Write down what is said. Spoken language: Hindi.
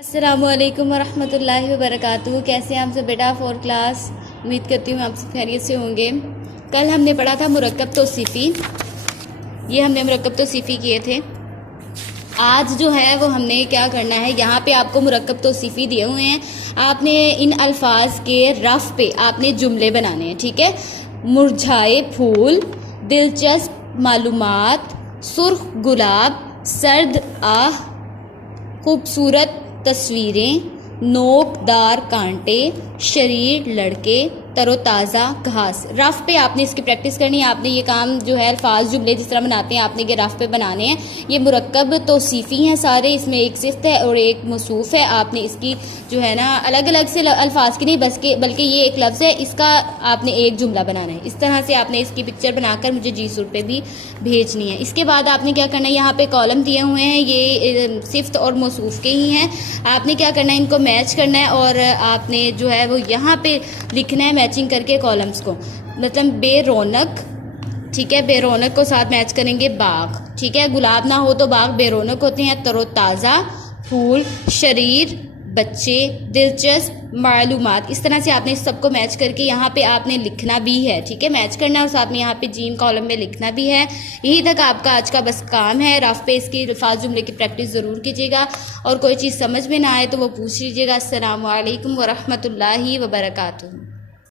अस्सलामुअलैकुम वरहमतुल्लाहि वबरकातुहू। कैसे हैं आप सब बेटा? 4 क्लास। उम्मीद करती हूँ आप सब खैरियत से होंगे। कल हमने पढ़ा था मुरक्कब तौसीफ़ी। ये हमने मुरक्कब तौसीफ़ी किए थे। आज जो है वो हमने क्या करना है, यहाँ पे आपको मुरक्कब तौसीफ़ी दिए हुए हैं। आपने इन अल्फाज के रफ पे आपने जुमले बनाने हैं, ठीक है। मुरझाए फूल, दिलचस्प मालूमात, सुर्ख गुलाब, सर्द आह, खूबसूरत तस्वीरें, नोकदार कांटे, शरीर लड़के, तरोताज़ा घास। रफ पे आपने इसकी प्रैक्टिस करनी है। आपने ये काम जो है अल्फाज जुमले जिस तरह बनाते हैं आपने ये रफ पे बनाने हैं। ये मुरक्कब तौसीफ़ी हैं सारे, इसमें एक सिफ्त है और एक मौसूफ है। आपने इसकी जो है ना अलग अलग से अल्फाज की नहीं बल्कि ये एक लफ्ज़ है, इसका आपने एक जुमला बनाना है। इस तरह से आपने इसकी पिक्चर बनाकर मुझे G Suite पे भी भेजनी है। इसके बाद आपने क्या करना है, यहाँ पे कॉलम दिए हुए हैं, ये सिफ्त और मौसूफ के ही हैं। आपने क्या करना है, इनको मैच करना है और आपने जो है वो यहाँ पे लिखना है मैचिंग करके कॉलम्स को। मतलब बेरौनक, ठीक है, बेरौनक को साथ मैच करेंगे बाग, ठीक है। गुलाब ना हो तो बाग बेरौनक होते हैं। तरोताज़ा फूल, शरीर बच्चे, दिलचस्प मालूमात। इस तरह से आपने इस सबको मैच करके यहाँ पे आपने लिखना भी है, ठीक है। मैच करना और साथ में यहाँ पे जीम कॉलम में लिखना भी है। यही तक आपका आज का बस काम है। रफ पे इसकी अल्फाज जुमले की प्रैक्टिस ज़रूर कीजिएगा और कोई चीज़ समझ में ना आए तो वो पूछ लीजिएगा। अस्सलामु अलैकुम वरहमतुल्लाहि वबरकातुहू।